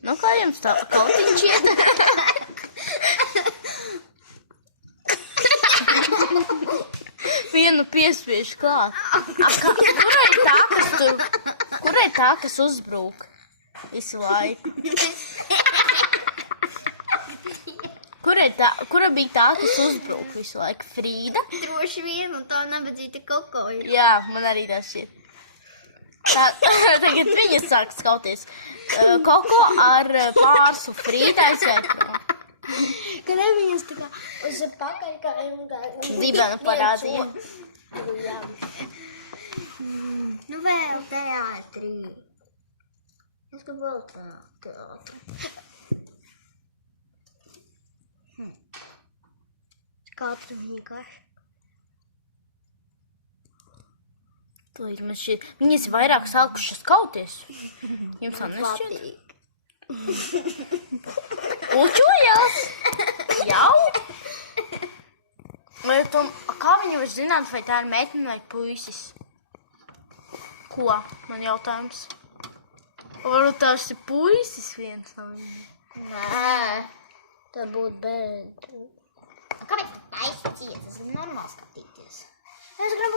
Nu, kā jums tā kautiņš iet? Vienu piespiež klāt. Kurai tā, kas uzbrūk visu laiku? Kura bija tā, kas uzbrūk visu laiku? Frīda? Droši vien, un tā nabadzīta Koko ir. Jā, man arī tā šķiet. Tagad viņa sāk skauties. Koko ar pārsu Frīda aizvērt prom. Kad viņas tā kā uz pakaļ, kā Dibenu parādīja. Nu vēl teātrī. Es gribu vēl teātri. Katru vienkārši. Tūlīt man šķiet, viņas vairāk sākušas kauties. Jums tā nešķiet? Uķojās? Jau? Kā viņi var zināt, vai tā ir meitene vai puisis? Ko? Man jautājums. Varbūt tās ir puisis viens no viņiem? Nē, tā būtu bērni. Kāpēc tā izcies? Tas ir normāli skatīties. Es gribu